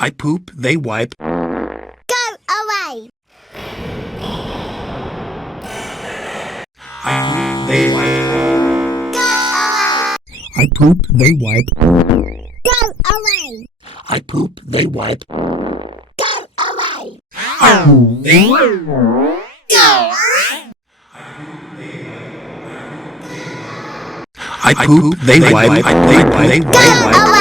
I poop, they wipe. Go away! I poop, they wipe. Go away! I poop, they wipe. Go away! I poop, they wipe. Go away! I poop, they wipe. Go away! I poop, they wipe. I poop, they wipe. Go away!